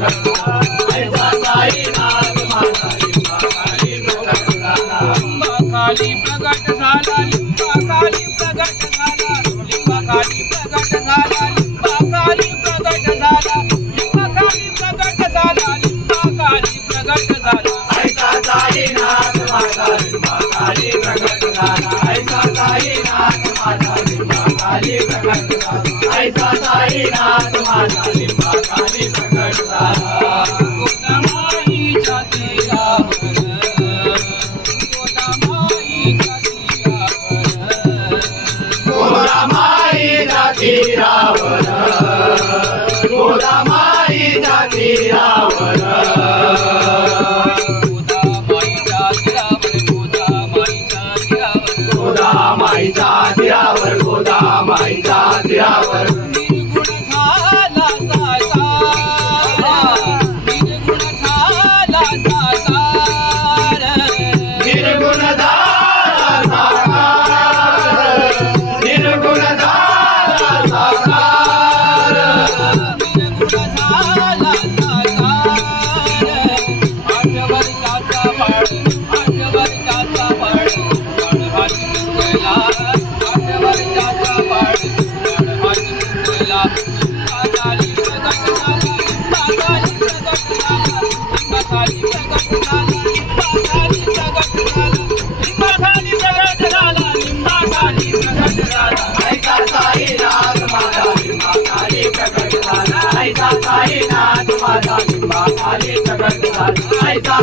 ऐसा साईनाथ माझा लिंबाखाली प्रगट झाला. लिंबाखाली प्रगट झाला, लिंबाखाली प्रगट झाला, लिंबाखाली प्रगट झाला, लिंबाखाली प्रगट झाला, लिंबाखाली प्रगट झाला, लिंबाखाली प्रगट झाला. ऐसा साईनाथ माझा लिंबाखाली प्रगट झाला. ऐसा साईनाथ माझा लिंबाखाली प्रगट झाला. ऐसा साईनाथ माझा लिंबाखाली प्रगट झाला. गोदामाईच्या तीरावर, गोदामाईच्या तीरावर, गोदामाईच्या तीरावर, गोदामाईच्या तीरावर, गोदामाईच्या तीरावर, गोदामाईच्या तीरावर, निर्गुण झाला साकार, निर्गुण झाला साकार, निर्गुण झाला साकार, निर्गुण झाला साकार, निर्गुण झाला साकार. 8 वर्षाचा बाळ, 8 वर्षाचा बाळ, बाळहाती मुंगला, 8 वर्षाचा बाळ, बाळहाती मुंगला. लिंबाखाली प्रगट झाला, लिंबाखाली प्रगट झाला, लिंबाखाली प्रगट झाला, लिंबाखाली प्रगट झाला, लिंबाखाली प्रगट झाला, लिंबाखाली प्रगट झाला. ऐसा साईनाथ माझा लिंबाखाली प्रगट झाला. ऐसा साईनाथ माझा लिंबाखाली प्रगट झाला. ऐसा